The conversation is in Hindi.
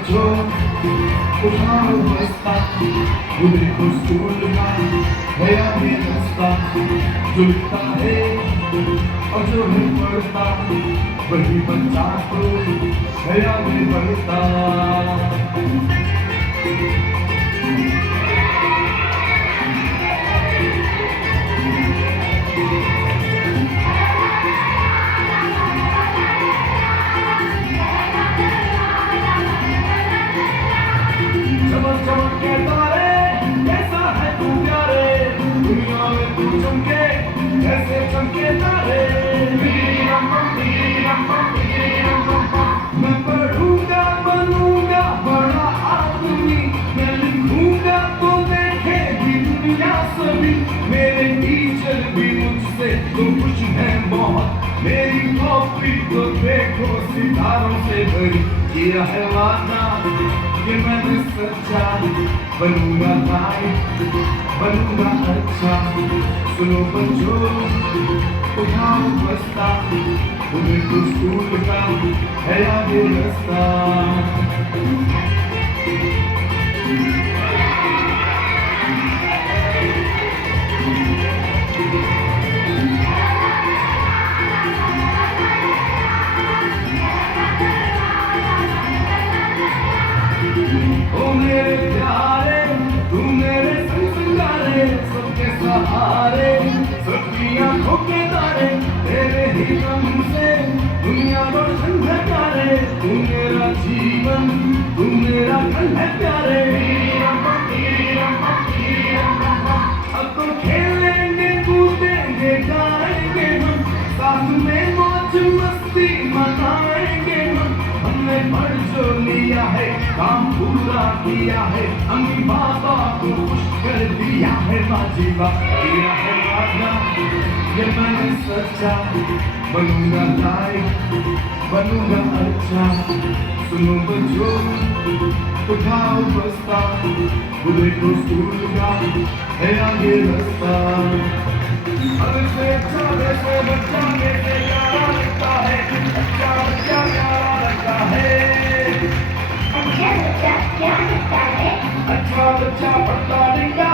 बच्चों उठाओ बस्ता, खुले को स्कूल का है आगे रास्ता, जो लिखता है और जो नहीं पढ़ता वही बच्चा तो है आगे बढ़ता। चमक चमक के तारे कैसा है तू प्यारे, दुनिया में तू चमके कैसे चमके तारे। मैं पढ़ूंगा बनूंगा बड़ा आदमी, मैं लिखूंगा तो देखेगी दुनिया सभी। मेरे टीचर भी मुझसे तो खुश हैं बहुत, मेरी कॉपी तो देखो सितारों से भरी। किया है वादा कि मैंने सच्चा बनूंगा लाइफ, बनूंगा अच्छा। सुनो बच्चों उठाओ बस्ता, तुम्हें तो स्कूल का है आगे रास्ता। ओ मेरे प्यारे तू मेरे संस्कारे, सबके सहारे सबकी आंखों के तारे, तेरे ही दम से दुनिया रोशन है प्यारे। तू मेरा जीवन तू मेरा कल है प्यारे। अब तो खेलेंगे कूदेंगे गाएंगे हम, साथ में मौज मस्ती मनाएंगे हम। हमने पढ़ जो लिया है काम पूरा किया है, अम्मी बाबा को खुश कर दिया है। बाजीबा किया है वादा ये मैंने सच्चा, बनूंगा लाइफ बनूंगा अच्छा। सुनो बच्चों उठाओ बस्ता, खुले को स्कूल का है आगे रास्ता। अरे से अच्छा वैसे बच्चा कैसे प्यारा लगता है, अच्छा बच्चा प्यारा लगता है। अच्छा बच्चा क्या लगता है? अच्छा बच्चा पढ़ता लिखता